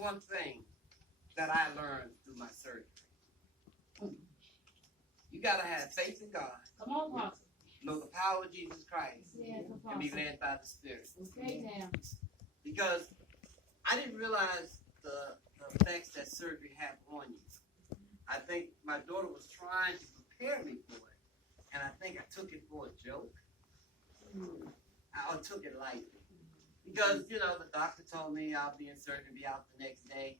one thing that I learned through my surgery. You got to have faith in God. Come on, Pastor. Know the power of Jesus Christ. Yes, and be led by the Spirit. Okay, now. Because I didn't realize the effects that surgery had on you. I think my daughter was trying to prepare me for it. And I think I took it for a joke. I took it lightly. Because, you know, the doctor told me I'll be in surgery, be out the next day.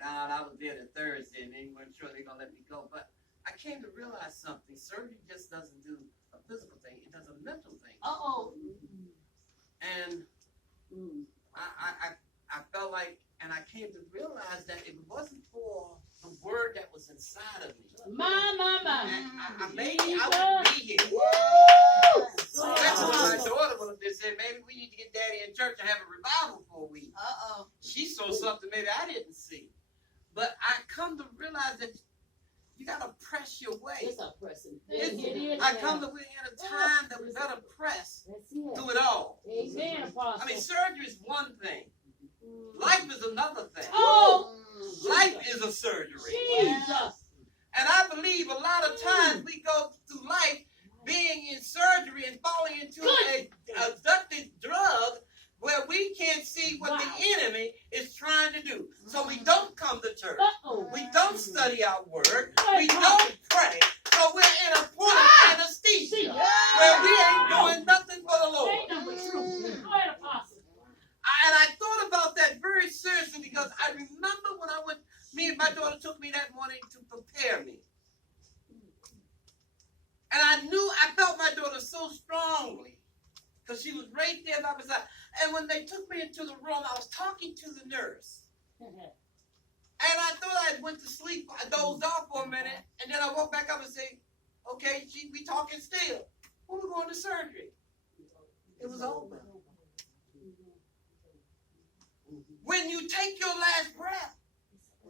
Found out I was there the Thursday, and they weren't sure they're going to let me go. But I came to realize something. Surgery just doesn't do a physical thing. It does a mental thing. Uh-oh. And I felt like, and I came to realize that if it wasn't for the word that was inside of me, My. maybe I wouldn't be here. That's what my daughter would have said. Maybe we need to get Daddy in church and have a revival for a week. She saw something maybe I didn't see. But I come to realize that you got to press your way. It's a pressing. I come to we're in a time that we got to press through it all. Amen, Apostle. I mean, surgery is one thing. Life is another thing. Oh! Life is a surgery. Jesus! And I believe a lot of times we go through life being in surgery and falling into a addictive drug where we can't see what the enemy is trying to do. So we don't come to church. We don't study our word. We don't pray. So we're in a point of anesthesia where we ain't doing nothing for the Lord. Go ahead, Apostle. And I thought about that very seriously because I remember when I went, me and my daughter took me that morning to prepare me. And I felt my daughter so strongly because she was right there by my side. And when they took me into the room, I was talking to the nurse. And I thought I went to sleep. I dozed off for a minute. And then I woke back up and said, okay, we talking still. When we going to surgery? It was over. When you take your last breath,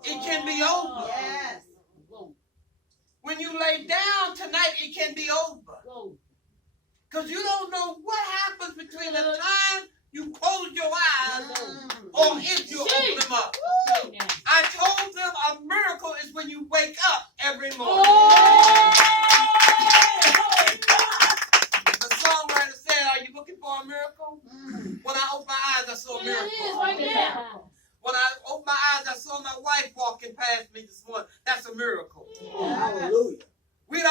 it can be over. Yes. When you lay down tonight, it can be over. Because you don't know what happens between the time you close your eyes or if you open them up. I told them a miracle is when you wake up every morning. The songwriter said, are you looking for a miracle? When I opened my eyes, I saw a miracle. When I opened my eyes, I saw my wife walking past me this morning. That's a miracle. Hallelujah. We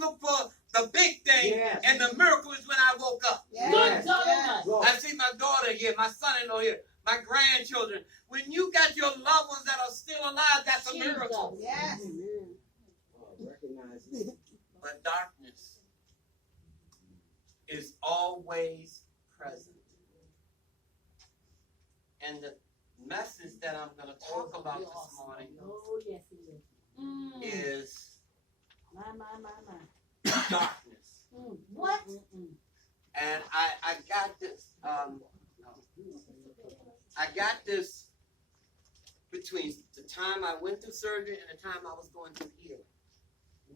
look for the big thing, and the miracle is when I woke up. I see my daughter here, my son-in-law here, my grandchildren. When you got your loved ones that are still alive, that's a miracle. Yes. But darkness is always present. And the message that I'm going to talk about this morning is darkness. What? And I got this. I got this between the time I went through surgery and the time I was going through healing.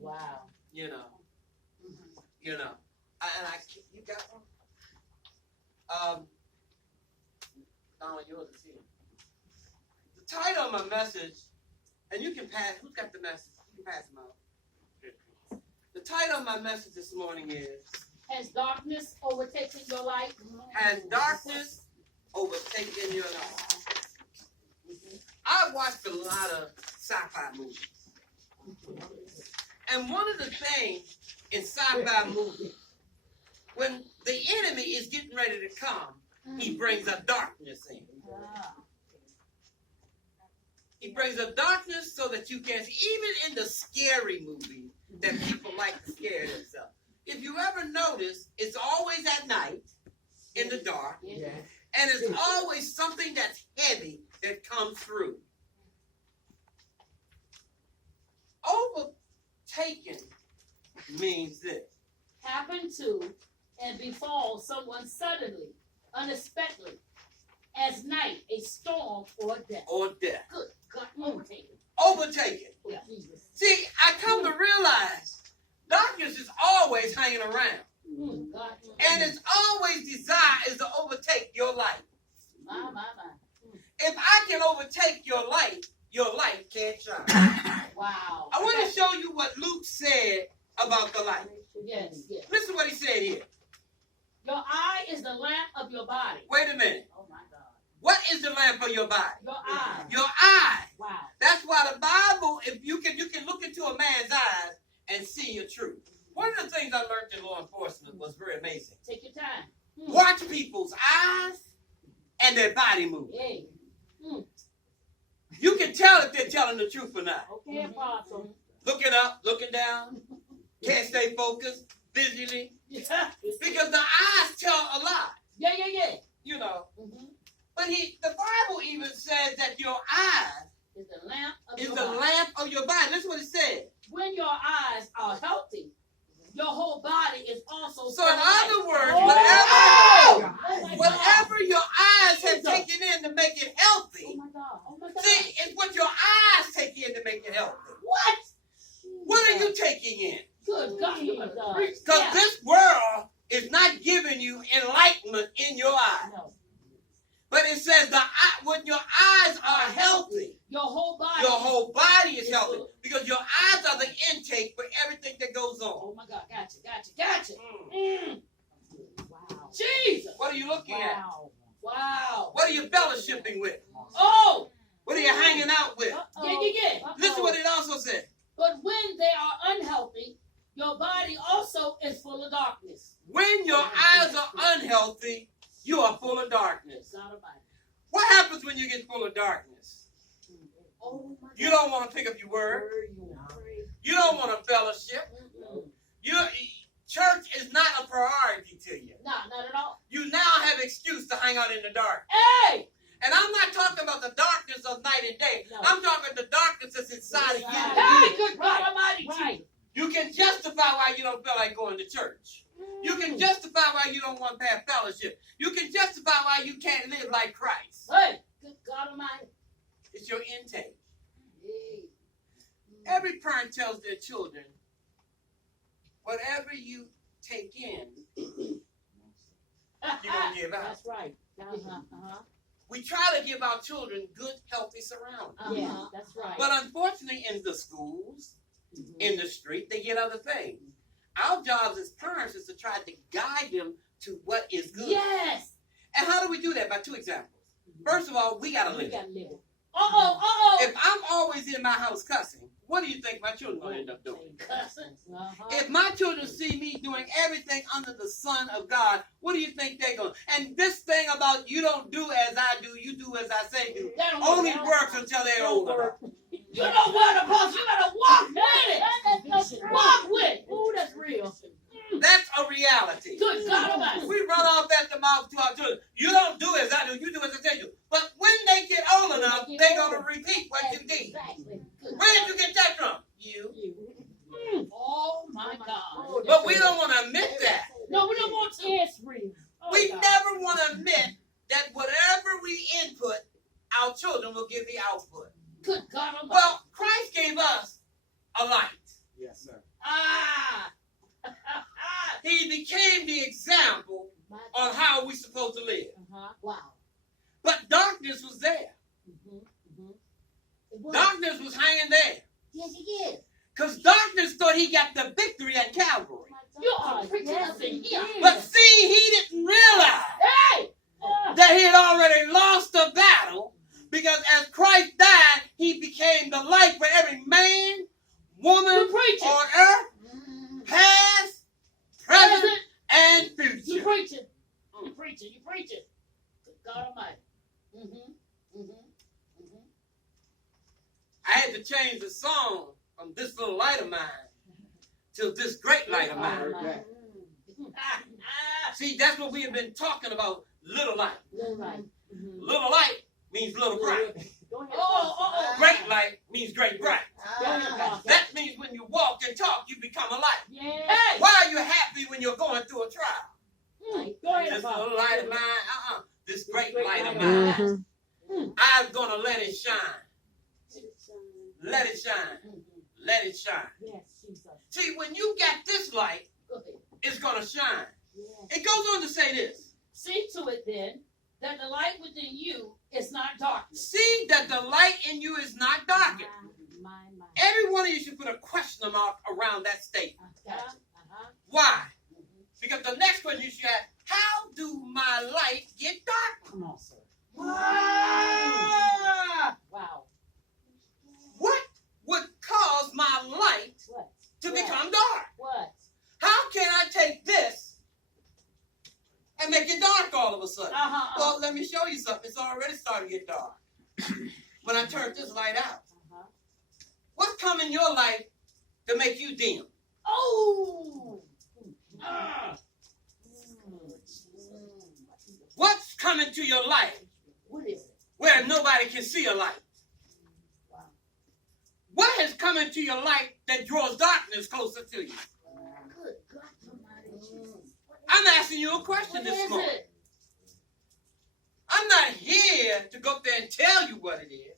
Wow. You know. You got one. Donald, yours is here. The title of my message, and you can pass. Who's got the message? You can pass them out. The title of my message this morning is Has darkness overtaken your life? Has darkness overtaken your life? I've watched a lot of sci-fi movies. And one of the things in sci-fi movies, when the enemy is getting ready to come, he brings a darkness in. He brings a darkness so that you can't see. Even in the scary movies that people like to scare themselves. If you ever notice, it's always at night, in the dark, and it's always something that's heavy that comes through. Overtaken means this. Happen to and befall someone suddenly, unexpectedly, as night, a storm, or death. Or death. Good God, overtaken. Overtaken. Yeah, Jesus. See, I come to realize darkness is always hanging around. God. And its always desire is to overtake your life. My. if I can overtake your light can't shine. Wow. I want to show you what Luke said about the light. Yes, yes. Listen to what he said here. Your eye is the lamp of your body. Wait a minute. Oh my God. What is the lamp of your body? Your eye. Your eye. Wow. That's why the Bible, if you can look into a man's eyes and see your truth. One of the things I learned in law enforcement was very amazing. Take your time. Watch people's eyes and their body movement. Hey. You can tell if they're telling the truth or not. Okay, Apostle. Looking up, looking down, can't stay focused, visually. Yeah. Because the eyes tell a lot. Yeah. You know. Mm-hmm. But the Bible even says that your eyes Is the lamp of is your the body. lamp of your body. Listen what it said. When your eyes are healthy, your whole body is also So in other words, Oh! whatever your eyes have taken in to make it healthy, Oh my God. Oh my God. see, it's what your eyes take in to make it healthy. What? What are you taking in? Good God. You better preach. Because Yeah. this world is not giving you enlightenment in your eyes. No. But it says when your eyes are healthy, Your whole body. your whole body is It's healthy. good. Because your eyes are the intake for everything that goes on. Oh my God. Gotcha. Mm. Wow. Jesus. What are you looking at? Wow. What are you fellowshipping with? Oh. What are you hanging out with? Yeah. Listen what it also said. But when they are unhealthy, your body also is full of darkness. When your eyes are unhealthy, you are full of darkness. God Almighty. What happens when you get full of darkness? Oh my You don't want to pick up your word. You don't want to fellowship. Church is not a priority to you. No, not at all. You now have excuse to hang out in the dark. Hey! And I'm not talking about the darkness of night and day. No. I'm talking about the darkness that's inside of you. Hey, good God Almighty. Right. You can justify why you don't feel like going to church. You can justify why you don't want to have fellowship. You can justify why you can't live like Christ. Hey, good God Almighty. It's your intake. Hey. Every parent tells their children, whatever you take in, you're going to give out. That's right. Uh-huh. We try to give our children good, healthy surroundings. Yeah, that's right. But unfortunately, in the schools, in the street, they get other things. Our jobs as parents is to try to guide them to what is good. Yes. And how do we do that? By two examples. First of all, we got to We live. gotta live it. If I'm always in my house cussing, what do you think my children going to end up doing? Cussing. Uh-huh. If my children see me doing everything under the Son of God, what do you think they're going to? And this thing about you don't do as I do, you do as I say do, That don't only work. works until they're old enough. You know what, Apostle? You gotta walk with it. Walk with it. Ooh, that's real. That's a reality. Good God Almighty. We run off at the mouth to our children. You don't do as I do, you do as I say do. But when they get old enough, they're going to repeat what you did. Exactly. Where did you get that from? You. Oh my God. But we don't want to admit that. No, we don't want to. It's real. Oh, We God. never want to admit that whatever we input, our children will give the output. Good God Almighty. Well, Christ gave us a light. Yes, sir. Ah. He became the example on how we're supposed to live. Uh-huh. Wow. But darkness was there. Darkness was hanging there. Yes, he is. Because darkness thought he got the victory at Calvary. You are preaching us in here. But see, he didn't realize Hey. that he had already lost the battle, because as Christ died, he became the light for every man, woman You preaching. on earth, past, present, and You future. preaching. You preaching. You preaching. Good God Almighty. I had to change the song from This Little Light of Mine to This Great Light of Mine. Heard that. See, that's what we have been talking about, little light. Little light. Little light means little bright. Go ahead. Oh. Great light means great bright. Go ahead, Apostle. That means when you walk and talk, you become a light. Yeah. Hey. Why are you happy when you're going through a trial? Go ahead, This Apostle. little light of mine, this great light of light. mine, I'm going to let it shine. Let it shine. Let it shine. Yes, Jesus. See, when you got this light, Go ahead. it's going to shine. Yes. It goes on to say this. See to it then that the light within you It's not darkness. See that the light in you is not darkened. My. Every one of you should put a question mark around that statement. Gotcha. Why? Because the next question you should ask, how do my light get darker? Come on, sir. Ah! Wow. What would cause my light What? to What? become dark? What? How can I take this and make it dark all of a sudden? Well, let me show you something. It's already starting to get dark. When I turn this light out. What's coming in your light to make you dim? Oh! What's coming to your light What is it? where nobody can see a light? Wow. What has come into your light that draws darkness closer to you? Good God Almighty Jesus. I'm asking you a question What this is morning. it? I'm not here to go up there and tell you what it is.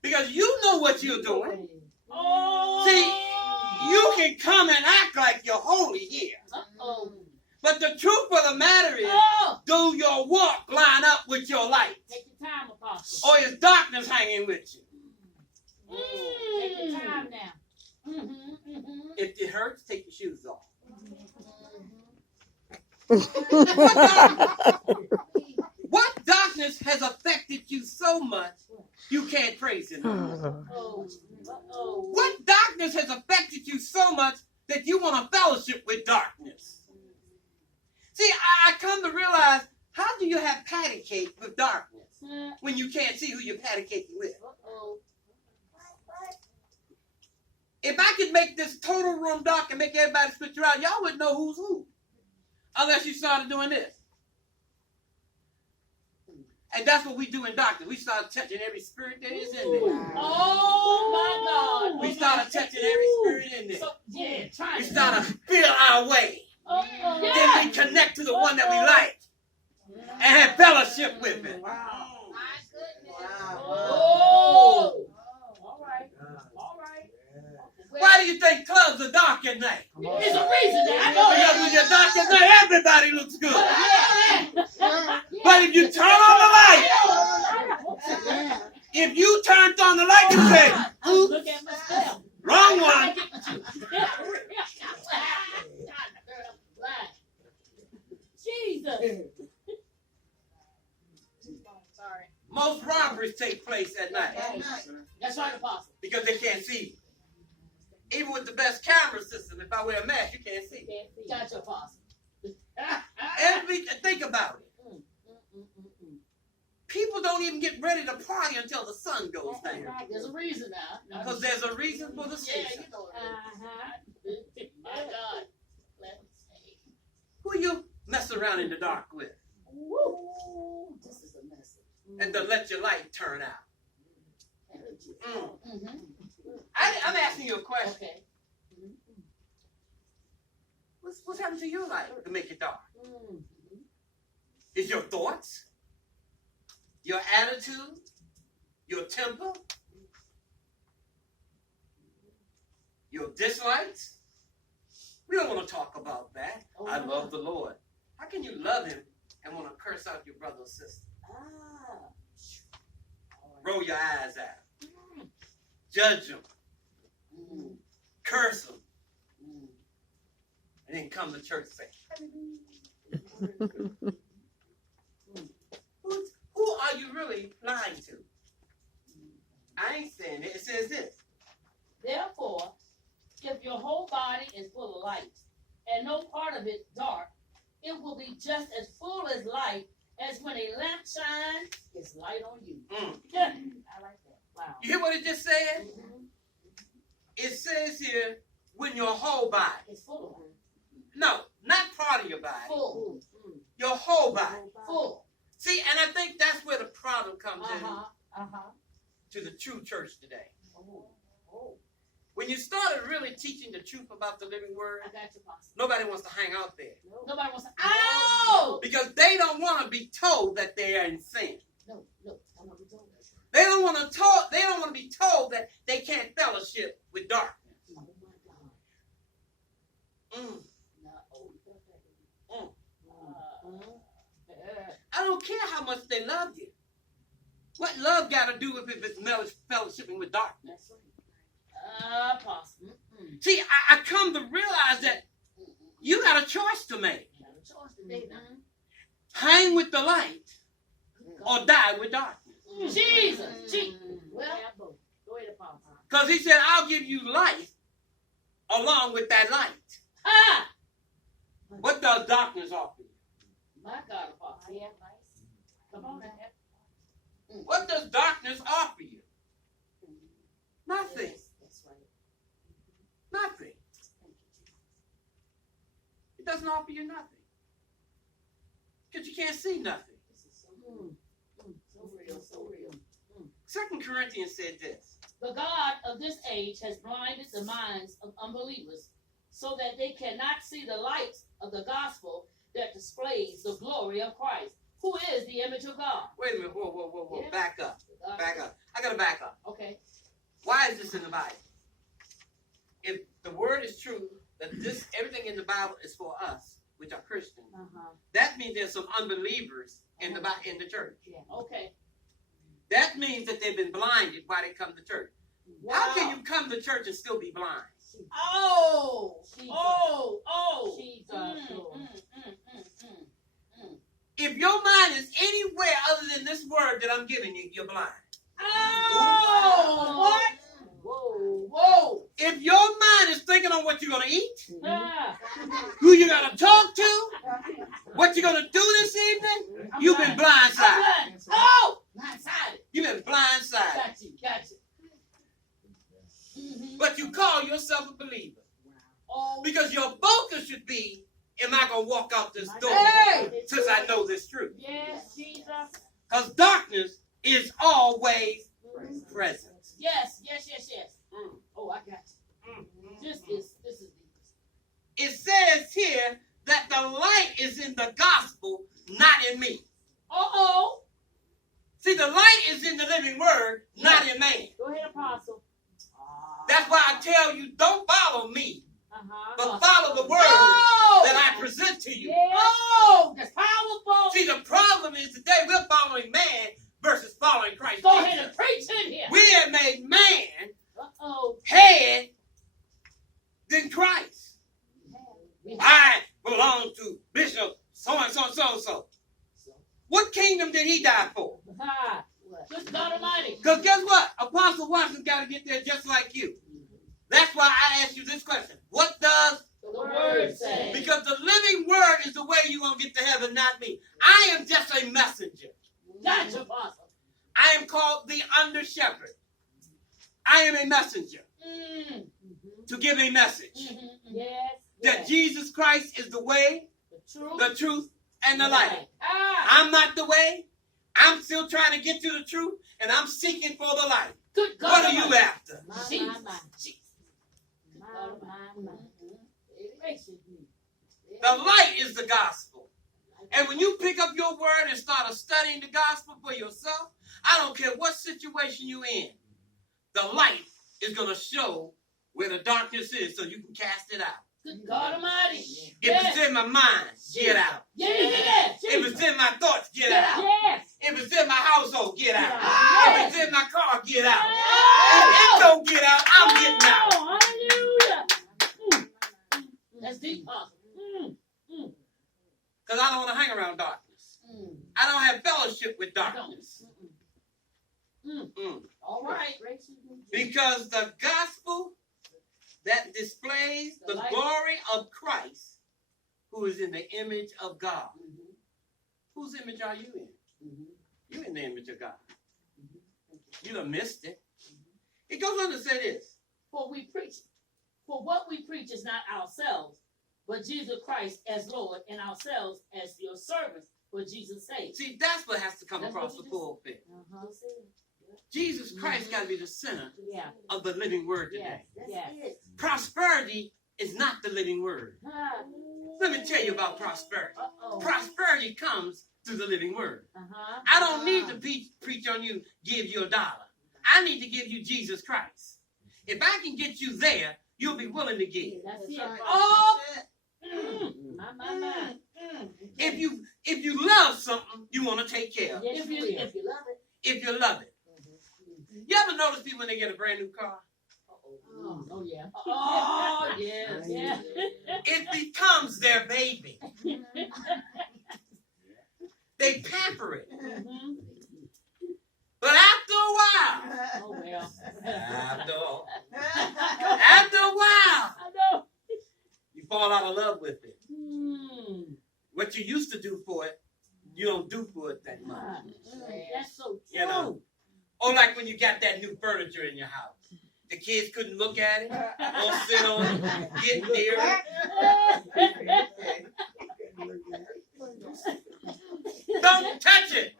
Because you know what you're doing. Oh! See, you can come and act like you're holy here. Uh-oh. But the truth of the matter is, Oh! do your walk line up with your light? Take your time, Apostle. Or is darkness hanging with you? Take your time now. If it hurts, take your shoes off. What darkness has affected you so much you can't praise it no more? Oh. What darkness has affected you so much that you want to fellowship with darkness? See, I come to realize, how do you have patty cake with darkness when you can't see who you're patty caking with? Uh-oh. If I could make this total room dark and make everybody switch around, y'all wouldn't know who's who. Unless you started doing this. And that's what we do in darkness. We start touching every spirit that is in there. Oh, my God. We started touching every spirit in there. So, yeah, try We it. started to feel our way. Uh-oh. Then we connect to the one that we like and have fellowship with it. Wow. Oh. All right. All right. Why do you think clubs are dark at night? There's a reason that I know Because that. when you're dark at night, everybody looks good. Yeah. But if you turn on the light, if you turned on the light, you say, oops, Look at myself. wrong one. Jesus. Sorry. Most robberies take place at night That's right, Apostle. because they can't see. Even with the best camera system, if I wear a mask, you can't see. Gotcha, Apostle. Think about it. People don't even get ready to party until the sun goes down. There's a reason now. Because there's a reason for the Yeah, season. you know it. My God. Let me see. Who you mess around in the dark with Woo. This is a message. and to let your light turn out? Mm-hmm. I'm asking you a question. Okay. What's happened to your life to make it dark? Mm-hmm. Is your thoughts, your attitude, your temper, your dislikes? We don't want to talk about that. Oh, I no. love the Lord. How can you love him and want to curse out your brother or sister? Roll your eyes out. Judge them. Mm. Curse them. Mm. And then come to church and say, who are you really lying to? I ain't saying it. It says this. Therefore, if your whole body is full of light and no part of it dark, it will be just as full as light as when a lamp shines, it's light on you. Mm. I like that. Wow. You hear what it just said? Mhm. It says here, when your whole body. It's full. No, not part of your body. Full. Your whole body. Full. See, and I think that's where the problem comes Uh-huh. in to the true church today. Oh. Oh. When you started really teaching the truth about the living word, I got you, Pastor. nobody wants to hang out there. Nobody wants to. Ow! Because they don't want to be told that they are in sin. No, I want to be told that. They don't want to be told that they can't fellowship with darkness. Oh my God. Mm. No. Mm. Uh, I don't care how much they love you. What love got to do with if it's fellowshipping with darkness? That's right. Apostle. See, I come to realize that you got a choice to make. You got a choice today now. Hang with the light or die with darkness. Jesus. Well, go ahead, Apostle. Because he said, I'll give you life along with that light. Ah! What does darkness offer you? My God, Apostle. Yeah, come on now. What does darkness offer you? Nothing. Yes, that's right. Nothing. It doesn't offer you nothing. Because you can't see nothing. This is so real, so real. 2 Corinthians said this. The God of this age has blinded the minds of unbelievers so that they cannot see the light of the gospel that displays the glory of Christ, who is the image of God. Wait a minute. Whoa. Yeah. Back up. Back up. I got to back up. Okay. Why is this in the Bible? If the word is true, that this everything in the Bible is for us, which are Christians, that means there's some unbelievers in the church. Yeah. Okay. That means that they've been blinded while they come to church. Wow. How can you come to church and still be blind? Oh. Jesus. Oh. Jesus. If your mind is anywhere other than this word that I'm giving you, you're blind. Oh. What? Whoa. If your mind is thinking on what you're going to eat, Ah. who you're going to talk to, what you're going to do this evening, you've been blindsided. Oh. Blindsided. You've been blindsided. Gotcha. But you call yourself a believer. Oh. Because your focus should be, am I going to walk out this door since I know this truth? Yes, Jesus. Because darkness is always present. Yes. Oh, I got you. This is deep. It says here that the light is in the gospel, not in me. Uh-oh. See, the light is in the living word, not in man. Go ahead, Apostle. That's why I tell you, don't follow me, but But follow the word that I present to you. Oh, that's powerful. See, the problem is today we're following man versus following Christ. Go Jesus. ahead and preach in here. We have made man Uh-oh. head than Christ. I belong to Bishop so-and-so. What kingdom did he die for? Good God Almighty. Because guess what? Apostle Washington got to get there just like you. That's why I asked you this question. What does The word says. Because the living word is the way you're going to get to heaven, not me. I am just a messenger. Gotcha, Apostle. I am called the under shepherd. I am a messenger to give a message Yes. that Jesus Christ is the way, the truth, and the light. I'm not the way. I'm still trying to get to the truth, and I'm seeking for the light. Good God. What are you after? Jesus. The light is the gospel. And when you pick up your word and start studying the gospel for yourself, I don't care what situation you're in, the light is going to show where the darkness is so you can cast it out. Good God Almighty. If it's in my mind, get out. Yes. If it's in my thoughts, get out. Yes. If it's in my household, get out. Yes. If it's in my car, get out. Yes. If it don't get out, I'm getting out. Oh, hallelujah. That's deep, Apostle. Because I don't want to hang around darkness. I don't have fellowship with darkness. All right. Because the gospel that displays the glory of Christ, who is in the image of God. Whose image are you in? You're in the image of God. You done missed it. It goes on to say this. For what we preach is not ourselves, but Jesus Christ as Lord, and ourselves as your servants for Jesus' sake. See, that's what has to come across the pulpit. Jesus Christ got to be the center of the living word today. Prosperity is not the living word. Let me tell you about prosperity. Prosperity comes through the living word. I don't need to preach on you, give you $1. I need to give you Jesus Christ. If I can get you there, you'll be willing to give. If you love something, you want to take care of it. If you love it. if you love it. You ever notice people when they get a brand new car? Oh yeah. Oh yes. Yeah. It becomes their baby. They pamper it. Mm-hmm. But after a while, Oh well. after a while, I know. you fall out of love with it. Mm. What you used to do for it, you don't do for it that much. That's so true. You know? Or like when you got that new furniture in your house. The kids couldn't look at it, or sit on it, get near it. Don't touch it.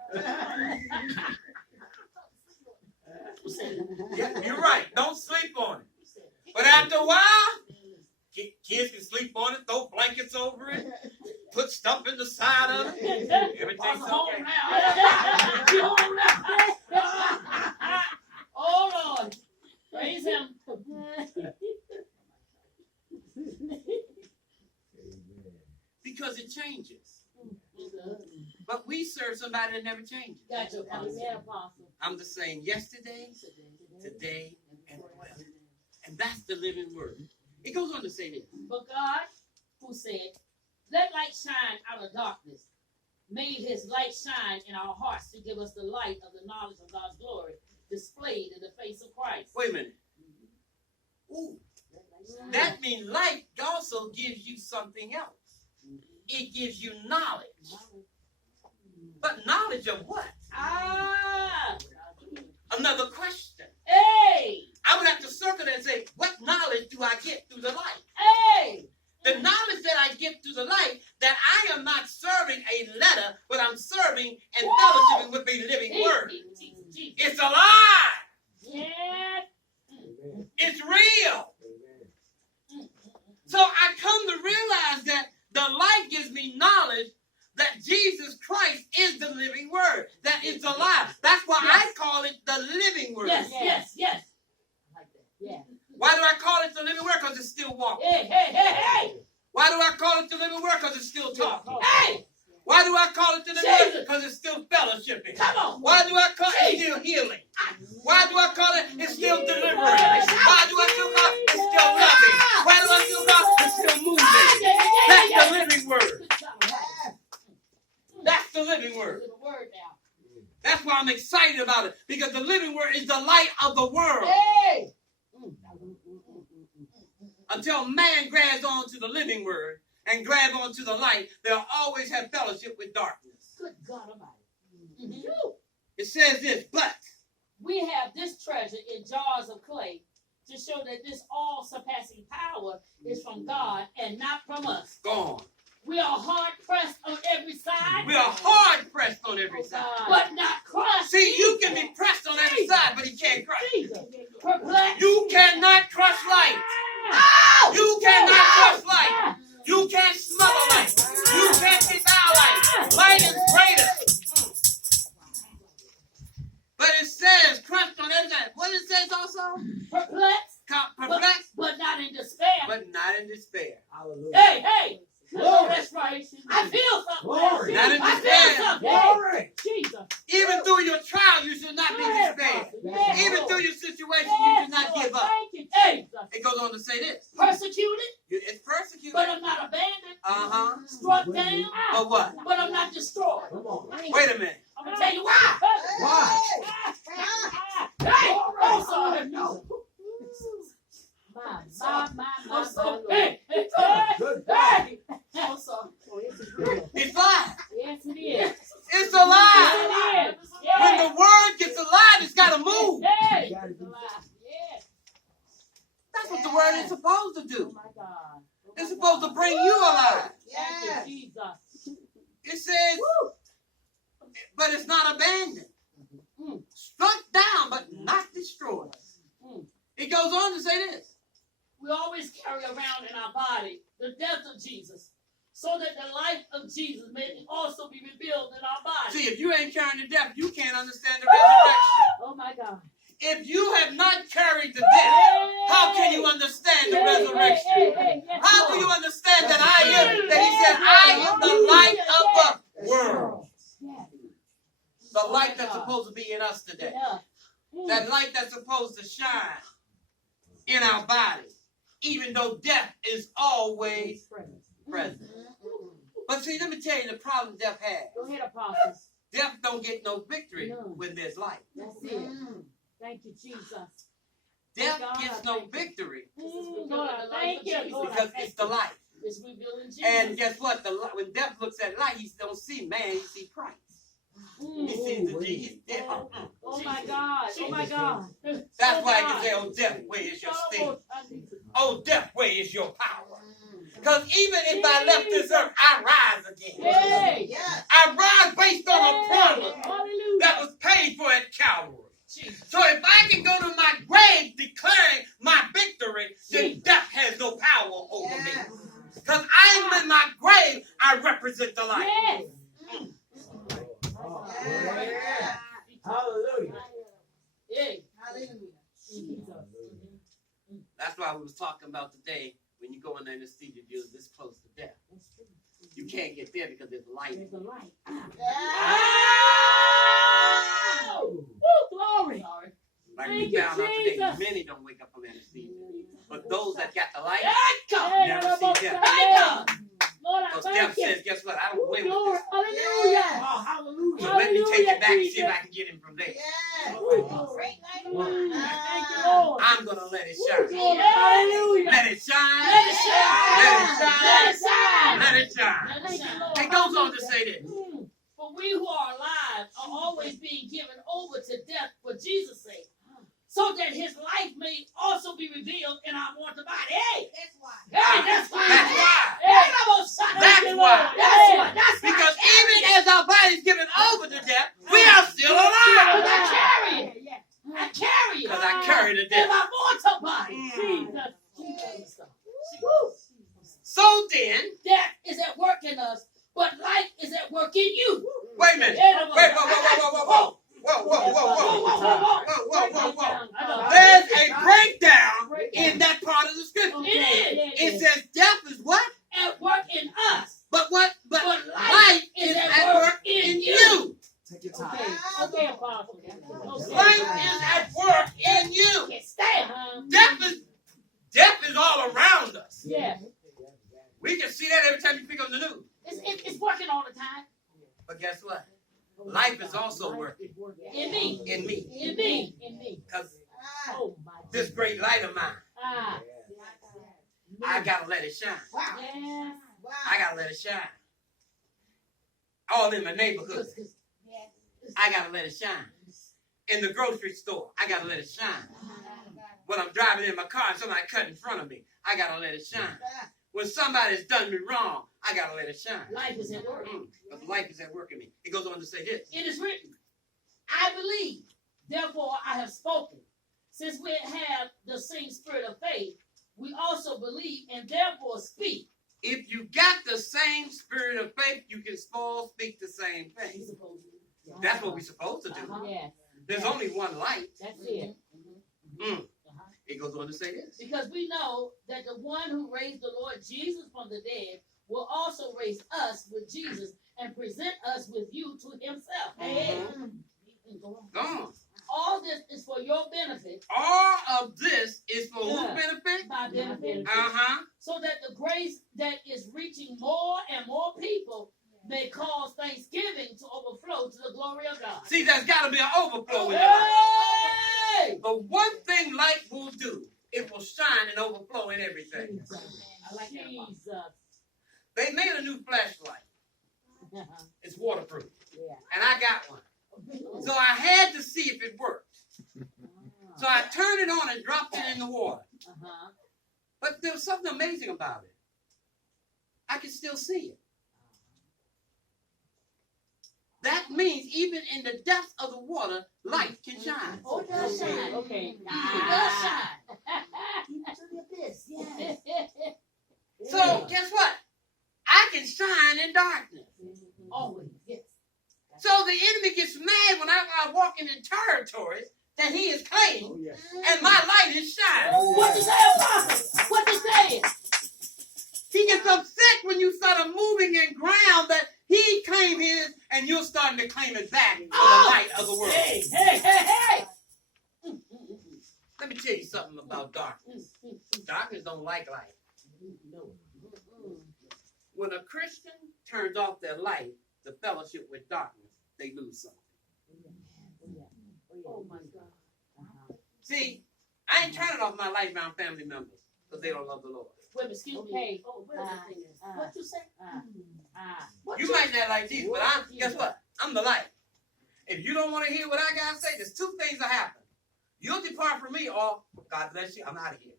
Yeah, you're right. Don't sleep on it. But after a while, kids can sleep on it, throw blankets over it, put stuff in the side of it. Everything's okay. Oh Lord. Praise him. Because it changes. But we serve somebody that never changes. Gotcha. Apostle. I'm the same yesterday, today, and forever. And that's the living word. It goes on to say this. But God, who said, "Let light shine out of darkness," made his light shine in our hearts to give us the light of the knowledge of God's glory displayed in the face of Christ. Wait a minute. Ooh. That means light also gives you something else. It gives you knowledge. But knowledge of what? Ah! Another question. Hey! I would have to circle that and say, what knowledge do I get through the light? Hey! The knowledge that I get through the light, that I am not serving a letter, but I'm serving and fellowshipping with a living word. It's alive. Yeah. It's real. So I come to realize that the light gives me knowledge that Jesus Christ is the living word, that it's alive. That's why I call it the living word. Yes. I like that. Yeah. Why do I call it the living word? Because it's still walking. Hey! Why do I call it the living word? Because it's still talking. Hey! Why do I call it the living word? Because it's still fellowshipping. Come on. Why do I call it still healing? Why do I call it it's still delivering? Why do I still call it it's still loving? Why do I still call it it's still moving? That's the living word. That's the living word. That's why I'm excited about it. Because the living word is the light of the world. Hey! Until man grabs onto the living word and grabs onto the light, they'll always have fellowship with darkness. Good God Almighty. It says this, but we have this treasure in jars of clay to show that this all-surpassing power is from God and not from us. gone. We are hard pressed on every side. We are hard pressed on every side. But not crushed. See, you can be pressed on every side, but you can't crush. Perplexed. You cannot crush light. Oh! You cannot crush light. You can't smother light. You can't devour light. Light is greater. But it says crushed on every side. What it says also? Perplexed. Perplexed. But not in despair. But not in despair. Hallelujah. Hey! Glory. That's right. I feel something. Glory. Not in I despair. feel something. Glory. Jesus. Even through your trial, you should not be despair. Yes, Even Lord. through your situation, you should not Lord. give up. Thank you, Jesus. It goes on to say this. Persecuted, It's persecuted. but I'm not abandoned. Uh-huh. Struck down, But what? but I'm not destroyed. Come on. Wait a minute. I'm going to tell you why. Why? Hey! Oh, sorry. No. I'm so hey, hey, Good hey. I'm sorry. It's alive. Yes, it is. It's alive. Yes, it is. When Yes. the word gets alive, it's got to move. Hey. gotta do Yes. That's what the word is supposed to Oh, do. my God. It's supposed to bring you alive. Thank you, Jesus. It says, but it's not abandoned. Struck down, but not destroyed. It goes on to say this. We always carry around in our body the death of Jesus, so that the life of Jesus may also be revealed in our body. See, if you ain't carrying the death, you can't understand the resurrection. Oh my God. If you have not carried the death, how can you understand the resurrection? How do you understand that he said, I am the light of the world. The light that's supposed to be in us today. Yeah. That light that's supposed to shine in our bodies, even though death is always present. But see, let me tell you the problem death has. Go ahead, apostles. Death don't get no victory when there's light. That's it. Thank you, Jesus. Death gets no victory Lord, thank you. because it's the light. It's revealing Jesus. And guess what? When death looks at light, he don't see man, he see Christ. He sees the Jesus. Oh my God. Oh my God. That's why you say, oh death, where is your sting? Oh death, where is your power? Because even if I left this earth, I rise again. Hey. I rise based on a promise Hallelujah. that was paid for at Calvary. So if I can go to my grave declaring my victory, then death has no power over me. Because I am in my grave, I represent the light. Yes. Hallelujah. Hey. That's why we was talking about today, when you go in there and see that you're this close to death. You can't get there because there's light. There's a light. Oh. Woo, glory. Like Thank we you, found out today, Jesus. many don't wake up from anesthesia. But those that got the light, Hey, never see death. God. Lord, I Because thank death you. says, guess what? I don't win with Glory. this. Hallelujah. Oh, hallelujah. So let me take Hallelujah, it back and see Jesus. if I can get him from there. Thank you, Lord. I'm going to let it shine. Glory. Hallelujah. Let it shine. Let it shine. Let it shine. Let it shine. Let it shine. Thank you, Lord. It goes on to say this. For we who are alive are always being given over to death for Jesus' sake, so that his life may also be revealed in our mortal body. Hey! That's why. Hey, that's why. That's why. Hey, That's why. That's why. That's why. Because even as our body's given over to death, we are still But alive. I carry it. I carry it. Because I carry the In death. my mortal body. Jesus. Woo. So then, Death is at work in us, but life is at work in you. wait a minute. Wait, whoa. There's a breakdown in that part of the scripture. It says death is what? At work in us, But what? But but life is at work in you. Take your time. Okay, Apostle. Life is at work in you. Can't stand. Death is all around us. Yeah. We can see that every time you pick up the news. It's working all the time. But guess what? Life is also working In me. in me. In me. In me. Because Oh my. this great light of mine, Ah. I gotta let it shine. Yes. I gotta let it shine. All in my neighborhood, I gotta let it shine. In the grocery store, I gotta let it shine. When I'm driving in my car and somebody cut in front of me, I gotta let it shine. When somebody's done me wrong, I gotta let it shine. Life is at work. But life is at work in me. It goes on to say this. It is written, I believe, therefore I have spoken. Since we have the same spirit of faith, we also believe and therefore speak. If you got the same spirit of faith, you can all speak the same thing. That's what we're supposed to do. Yes. There's only one light. That's it. It goes on to say this. Because we know that the one who raised the Lord Jesus from the dead will also raise us with Jesus and present us with you to himself. Go on. All this is for your benefit. All of this is for whose benefit? My benefit. So that the grace that is reaching more and more people may cause thanksgiving to overflow to the glory of God. See, there's got to be an overflow in your life. Hey! But one thing light will do, it will shine and overflow in everything. I like that. Jesus. They made a new flashlight. It's waterproof. Yeah. And I got one. So I had to see if it worked. So I turned it on and dropped it in the water. But there was something amazing about it. I could still see it. That means even in the depths of the water, light can shine. Oh, it does shine. Okay. It does shine. So guess what? I can shine in darkness. Always. Yes. So the enemy gets mad when I'm walking in territories that he is claiming, and my light is shining. Oh, what you say, Apostle? What you saying? He gets upset when you start moving in ground that he claimed his, and you're starting to claim it back for the light of the world. Hey, tell you something about darkness. Darkness don't like light. When a Christian turns off their light, the fellowship with darkness, they lose something. Oh my God. See, I ain't turning off my light around family members because they don't love the Lord. Wait, excuse me. Okay. Oh, where's the thing? What you say? What You might not like Jesus, but guess what? I'm the light. If you don't want to hear what I got to say, there's two things that happen. You'll depart from me, or God bless you, I'm out of here.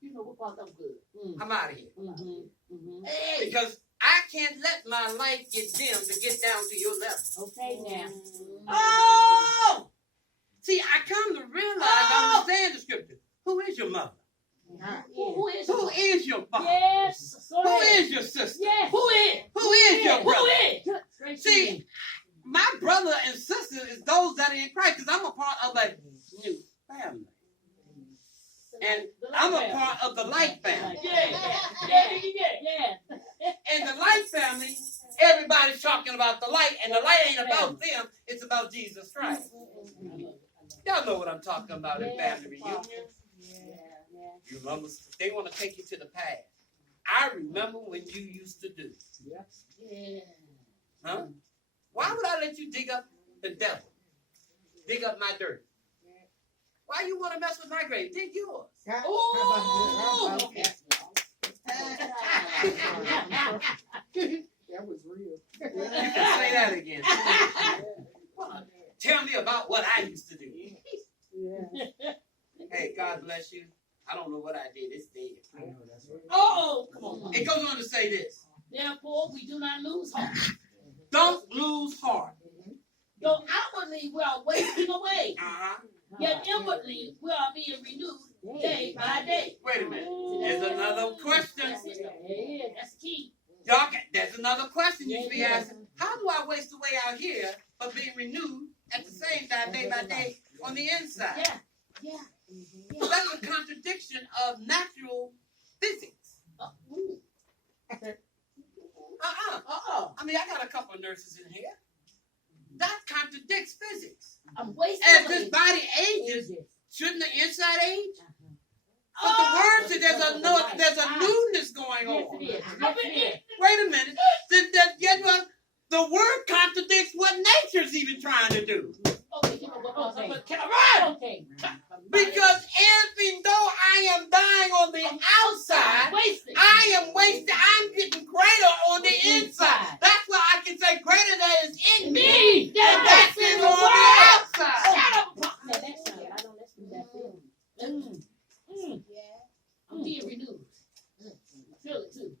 You know what part I'm good. I'm out of here. Hey. Because I can't let my light get dim to get down to your level. Okay now. Oh! See, I come to realize, understand the scripture. Who is your mother? Who is Who is your father? Yes. Go Who ahead. is your sister? Yes. Who is? Who is your Who brother? is? See, my brother and sister is those that are in Christ because I'm a part of a new family. And I'm a part of the light family. Yeah. And the light family, everybody's talking about the light, and the light ain't about them, it's about Jesus Christ. Y'all know what I'm talking about in family reunions. You remember, they want to take you to the past. I remember when you used to do. Yeah. Huh? Why would I let you dig up the devil? Dig up my dirt? Why you want to mess with my grave? Dig yours. Oh! That was real. You can say that again. Tell me about what I used to do. Hey, God bless you. I don't know what I did. It's dead. I know, that's right. Oh, come on. It goes on to say this. Therefore, we do not lose heart. Don't lose heart. Though outwardly we are wasting away, Uh-huh. yet inwardly we are being renewed day by day. Wait a minute. There's another question. That's key. Y'all, there's another question you should be asking. How do I waste away out here but being renewed at the same time, day by day, on the inside? Yeah. That's a contradiction of natural physics. I mean, I got a couple of nurses in here. That contradicts physics. I'm wasting As away. this body ages, shouldn't the inside age? But the word said there's a newness going on. Yes, it is. Wait a minute. Guess what? The word contradicts what nature's even trying to do. Okay, can I run? Okay. Because even though I am dying on the outside, Wasted. I am wasted. I'm getting greater on the inside. That's why I can say greater that is in me. Me. And that's in on the outside. Shut up. Now that sound, I know that's what that feels. I'm being renewed. Feel it too.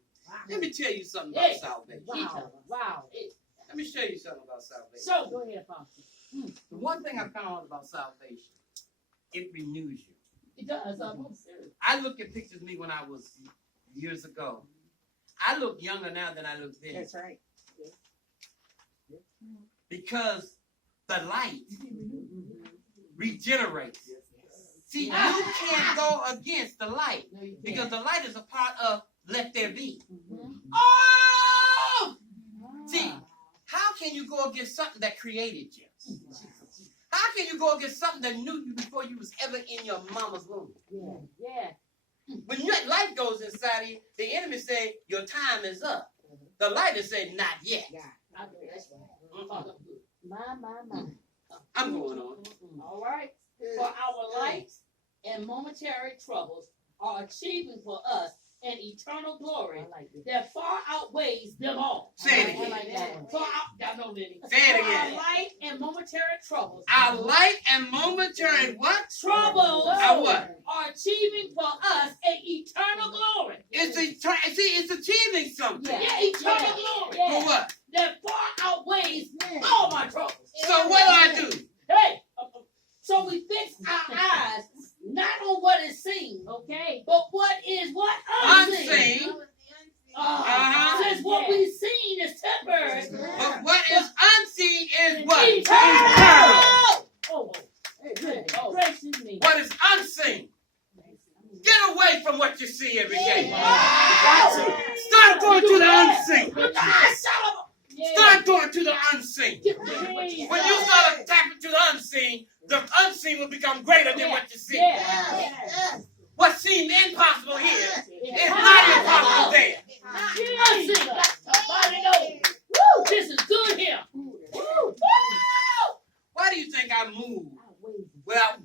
Let me tell you something about salvation. Wow. Let me show you something about salvation. So, Go ahead, Apostle. The one thing I found out about salvation, it renews you. it does. I look at pictures of me when I was years ago. I look younger now than I looked then. That's right. Because the light regenerates. See, you can't go against the light because the light is a part of let there be. Oh! See, how can you go against something that created you? How can you go against something that knew you before you was ever in your mama's womb? Yeah. When that light goes inside of you, the enemy say your time is up. The light is saying not yet. That's right. My. I'm going on. All right. For our light and momentary troubles are achieving for us an eternal glory I like this. that far outweighs them all. Say it I again. like that one. Y'all know Lenny. Say it For again. our light and momentary troubles. Our light and momentary what? Troubles Our what? are achieving for us an eternal glory. It's achieving something. Yeah. Yeah, eternal Yeah. glory. For what? That far outweighs all my troubles. So what do I do? Hey, so we fix our eyes not on what is seen, Okay. but what is what unseen. Unseen. Since what we've seen is temporary. But what is unseen is what? Eternal. Oh, Good. gracious me. What is unseen? Get away from what you see every day. Oh. Start going to the unseen. Shut up. Yeah. Start going to the unseen. Get rid of what you When you start tapping to the unseen, the unseen will become greater than what you see. Yeah. What seemed impossible here is not impossible there. Unseen. Somebody know. Woo! This is good here. Woo! Woo! Why do you think I move without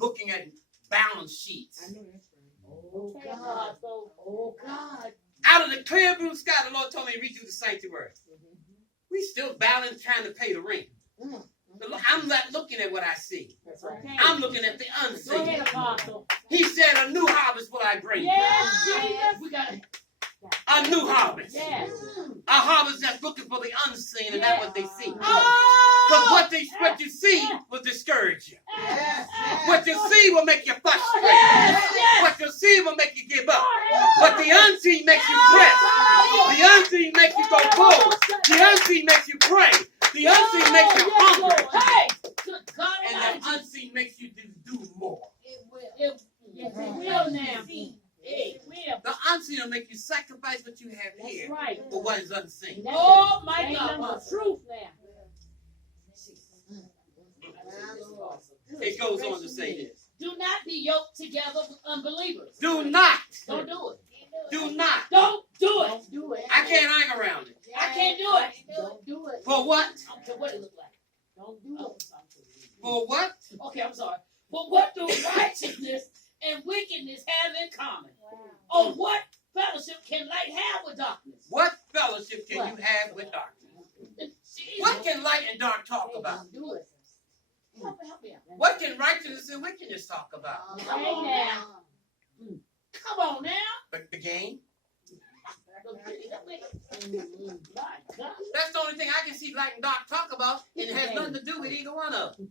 looking at balance sheets? Oh God. Oh God. Out of the clear blue sky, the Lord told me to read through the sanctuary. We still balance trying to pay the rent. I'm not looking at what I see. Okay. I'm looking at the Go unseen. ahead, Apostle. He said, a new harvest will I bring. Yes, Jesus. We got it. A new harvest. Yes. A harvest that's looking for the unseen and not what they see. Because Oh! what you see will discourage you. Yes. What you see will make you frustrated. Yes. What you see will make you give up. But the unseen makes you press. The unseen makes you go forward. The unseen makes you pray. The unseen makes you hungry. Hey! Good God And Almighty. the unseen makes you do more. Yes, it will now. It will. The unseen will make you sacrifice what you have That's here right. for what is unseen. Oh my God. The truth now. It goes on to say this. Do not be yoked together with unbelievers. Do not. Don't do it. Do not. Don't do it. Don't do it. I can't hang around it. I can't do it. Don't do it. For what? I don't care what it look like. Don't do Oh, it. For what? okay, I'm sorry. But what do righteousness and wickedness have in common? Or what fellowship can light have with darkness? What fellowship can you have with darkness? What can light and dark talk about? Don't do it. Help me out. What can righteousness and wickedness talk about? Come on now. Come on now. The game. My God. That's the only thing I can see light and dark talk about, and it has nothing to do with either one of them.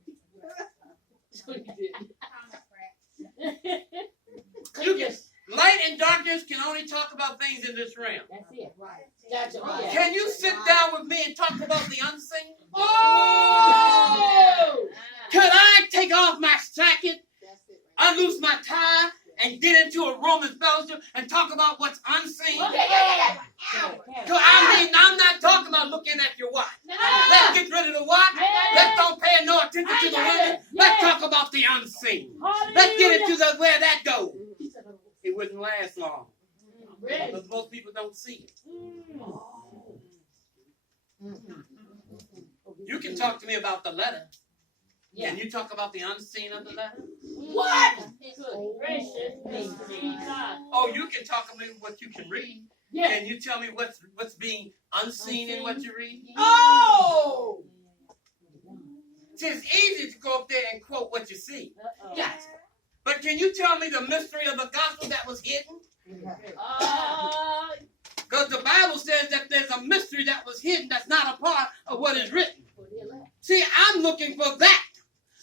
You can, light and darkness can only talk about things in this realm. That's it. Right. Gotcha. Yeah. Can you sit down with me and talk about the unseen? Oh! Could I take off my jacket, unloose my tie, and get into a room and fellowship and talk about what's unseen? I'm not talking about looking at your watch. Let's get rid of the watch. Let's don't pay no attention to the women. Let's talk about the unseen. Let's get into where that goes. It wouldn't last long. Because most people don't see it. You can talk to me about the letter. Can you talk about the unseen of the letter? What? Good gracious. Oh, you can talk to me what you can read. Yeah. Can you tell me what's being unseen in what you read? Oh! It's easy to go up there and quote what you see. Yes. But can you tell me the mystery of the gospel that was hidden? Because the Bible says that there's a mystery that was hidden that's not a part of what is written. See, I'm looking for that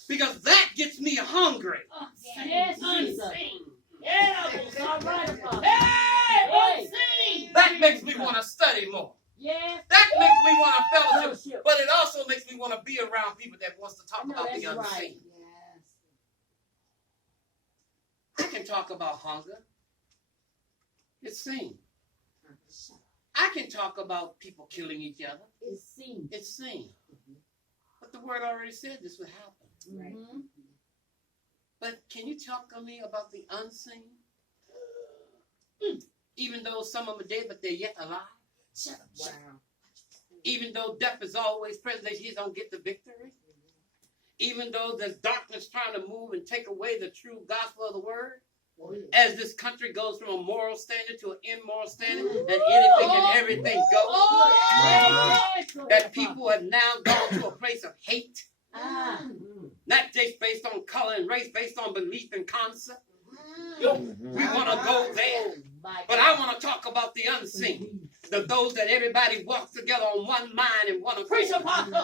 because that gets me hungry. Yes, Jesus. Yeah, all right. Hey, That makes me want to study more. yes. That makes me want to fellowship. But it also makes me want to be around people that wants to talk about the unseen. I can talk about hunger. It's seen. I can talk about people killing each other. It's seen. It's seen. But the word already said this would happen. Mm-hmm. But can you talk to me about the unseen? Even though some of them are dead, but they're yet alive. Wow. Even though death is always present, they just don't get the victory. Even though there's darkness trying to move and take away the true gospel of the word. As this country goes from a moral standard to an immoral standard, and anything and everything goes. That people have now gone to a place of hate. Not just based on color and race, based on belief and concept. We want to go there. But I want to talk about the unseen. Those that everybody walks together on one mind and one accord.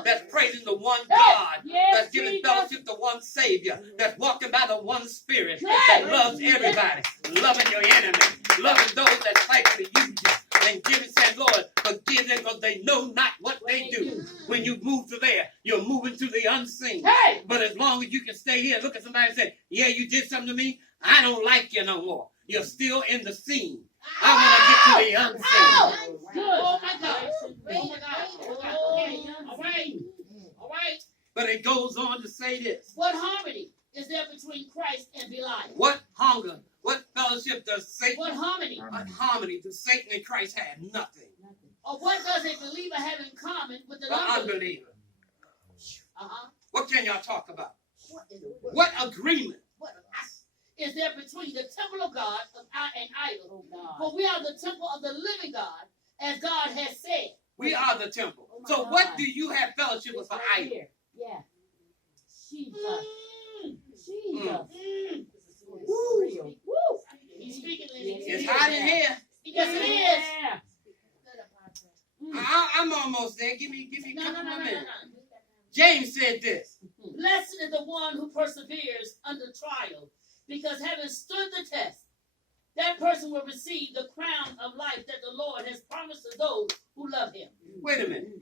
That's praising the one God. That's giving fellowship to one Savior. That's walking by the one Spirit. That loves everybody. Loving your enemy. Loving those that fight to use you. And giving, saying, Lord, forgive them because they know not what they do. When you move to there, you're moving to the unseen. Hey! But as long as you can stay here, look at somebody and say, yeah, you did something to me. I don't like you no more. You're still in the scene. I want to get to the unseen. Good. Oh my God. Oh my God. Okay. All right. All right. But it goes on to say this. What harmony is there between Christ and Belial? What hunger, what fellowship does Satan, What harmony? what harmony do Satan and Christ have? Nothing. Or what does a believer have in common with an An unbeliever? unbeliever. Uh-huh. What can y'all talk about? What agreement? What is there between the temple of God and idol? For we are the temple of the living God, as God has said. We are the temple. So what do you have fellowship with for idol? Yeah. Jesus. Mm. Woo. Woo. He's speaking in it. It's hot in here. Yes, it is. I'm almost there. Give me a No, couple no, no, more no, no, minutes. no. James said this. Blessed is the one who perseveres under trial, because having stood the test, that person will receive the crown of life that the Lord has promised to those who love him. Wait a minute.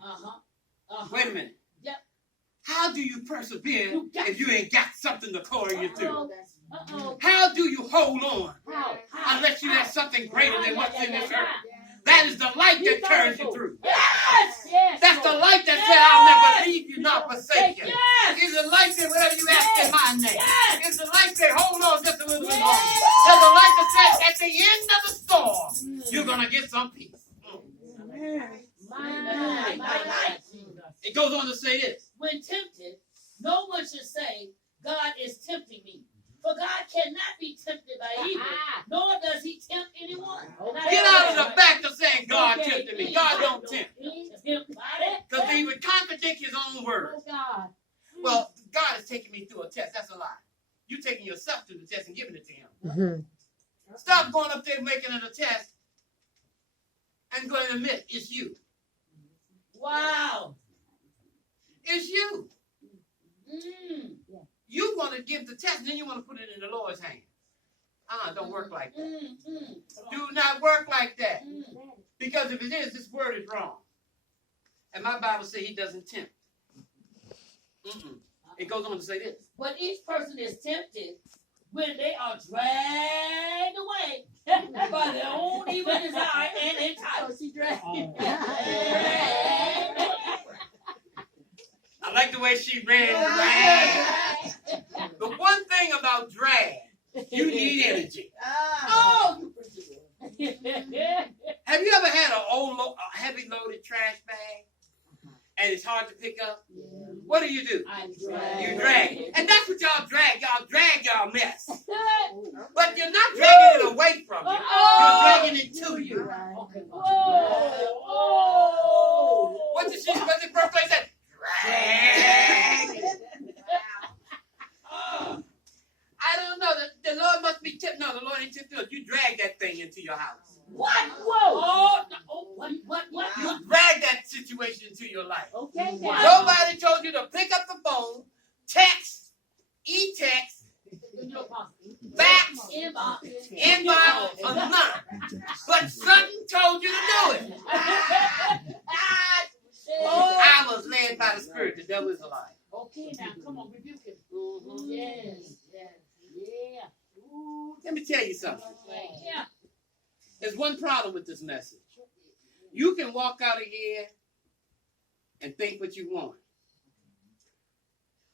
Wait a minute. Yep. How do you persevere if you ain't got something to carry you through? Uh-oh. How do you hold on How? unless you have something greater than what's in this earth? That is the light that carries you through. Yes! Yes. That's the light that said, I'll never leave you, nor forsake you. Yes! It's the light that whatever you ask in my name. Yes! It's the light that hold on just a little bit Yes! longer. There's the light that says at the end of the storm, you're going to get some peace. It goes on to say this. When tempted, no one should say, God is tempting me. For God cannot be tempted by evil, nor does he tempt anyone. Get out of the back of saying God tempted me. God don't tempt. Because he would contradict his own word. God. Well, God is taking me through a test. That's a lie. You're taking yourself through the test and giving it to him. Stop going up there making it a test and going to admit it's you. Wow. It's you. Mm. You want to give the test and then you want to put it in the Lord's hand. Don't work like that. Do not work like that. Because if it is, this word is wrong. And my Bible says he doesn't tempt. It goes on to say this. But each person is tempted when they are dragged away by their own evil desire and enticed. I like the way she ran. The one thing about drag, you need energy. Oh! Have you ever had a heavy loaded trash bag and it's hard to pick up? What do? You drag. And that's what y'all drag. Y'all drag y'all mess. But you're not dragging it away from you. You're dragging it to you. What's the first place that? Drag. I don't know. The Lord must be tipped. No, the Lord ain't tipped us. You drag that thing into your house. What? Whoa! What? You drag that situation into your life. Okay, now. Nobody told you to pick up the phone, text, e-text, fax, inbox, or not. But something told you to do it. I was led by the Spirit. The devil is a lie. Okay, now come on, rebuke him. Yes. Yeah. Let me tell you something. Yeah. There's one problem with this message. You can walk out of here and think what you want.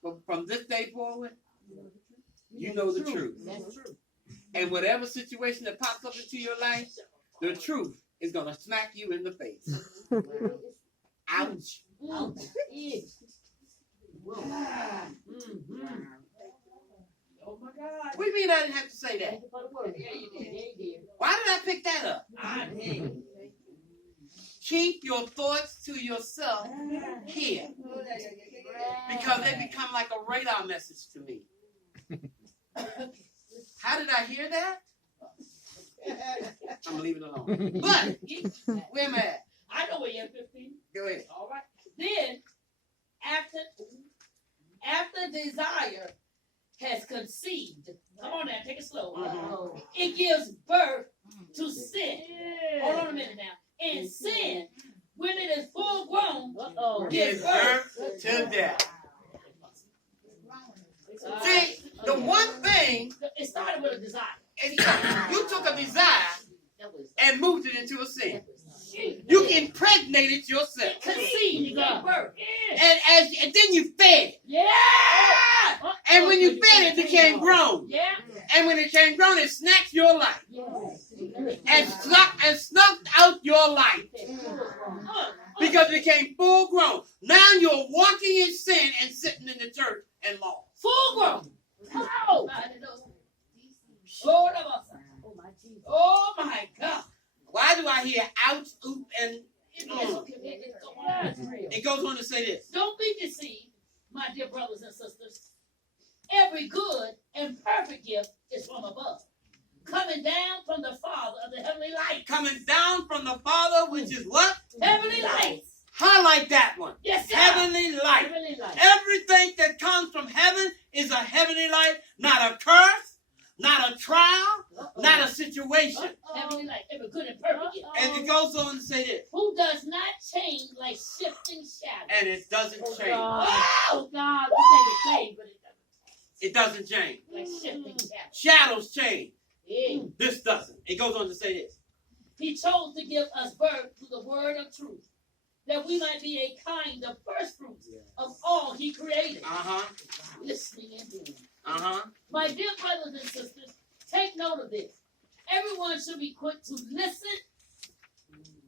But from this day forward, you know the truth. That's true. And whatever situation that pops up into your life, the truth is going to smack you in the face. Ouch. Oh my God. What do you mean I didn't have to say that? Yeah, you did. Why did I pick that up? I did. Keep your thoughts to yourself here. Because they become like a radar message to me. How did I hear that? I'm going to leave it alone. But, where am I at? I know where you're 15. Go ahead. All right. Then, after desire has conceived, come on now, take it slow. It gives birth to sin. Hold on a minute now. And sin, when it is full grown, gives birth to death. See, the one thing, it started with a desire. you took a desire and moved it into a sin. You impregnated yourself. Conceived. You gave birth. And then you fed it. Yeah. And when you fed it, it became grown. Yeah. And when it became grown, it snatched your life. Yes. And snuffed out your life. Because it became full grown. Now you're walking in sin and sitting in the church and lost. Full grown. Oh. Oh my God. Why do I hear ouch, oop, and It it goes on to say this? Don't be deceived, my dear brothers and sisters. Every good and perfect gift is from above, coming down from the Father of the heavenly light. Coming down from the Father, which is what? Heavenly light. Highlight that one. Yes, sir. Heavenly light. Heavenly light. Everything that comes from heaven is a heavenly light, not a curse, not a trial, not a situation. Heavenly light. Every good and perfect gift. And it goes on to say this. Who does not change like shifting shadows. And it doesn't change. Oh God, we think it changed, but It doesn't change. like shifting shadows. Shadows change. Yeah. This doesn't. It goes on to say this. He chose to give us birth to the word of truth, that we might be a kind of first fruits of all he created. Uh-huh. Listening and doing. Uh-huh. My dear brothers and sisters, take note of this. Everyone should be quick to listen,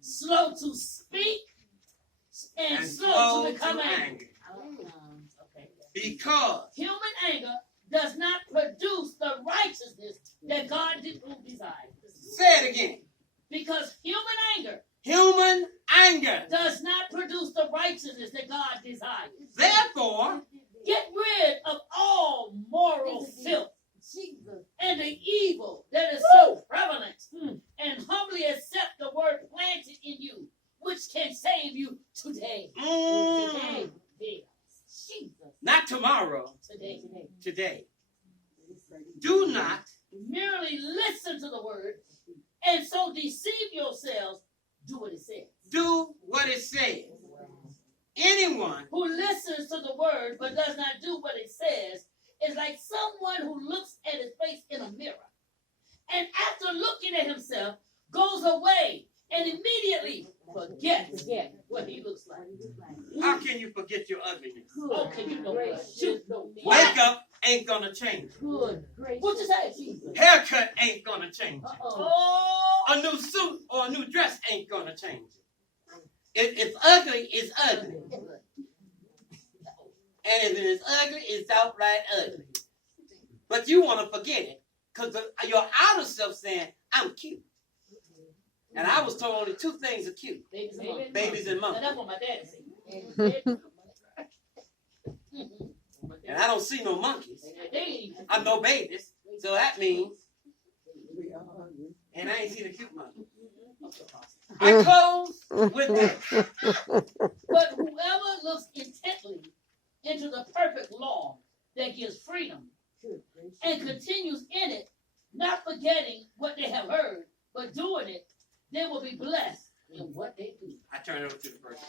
slow to speak, and slow to become angry. Okay. Because Human anger does not produce the righteousness that God desires. say it again. Because Human anger. does not produce the righteousness that God desires. Therefore, Get rid of all moral filth and the evil that is so prevalent, and humbly accept the word planted in you, which can save you today. Today. Jesus. not tomorrow, Today. today. Do not Merely listen to the word and so deceive yourselves. Do what it says. do what it says. Anyone Who listens to the word but does not do what it says is like someone who looks at his face in a mirror and after looking at himself goes away and immediately forgets what he looks like. how can you forget your ugliness? Okay, you know what? Shoot. Makeup ain't gonna change. Good. What you say? Haircut ain't gonna change. Oh. A new suit or a new dress ain't gonna change. If it's ugly, it's ugly. And if it is ugly, it's outright ugly. But you want to forget it because your outer self saying, I'm cute. And I was told only two things are cute. Babies and monkeys. That's what my daddy said. And I don't see no monkeys. I'm no babies. So that means, and I ain't seen a cute monkey. I close with that. But whoever looks intently into the perfect law that gives freedom and continues in it, not forgetting what they have heard, but doing it, they will be blessed in what they do. I turn it over to the first.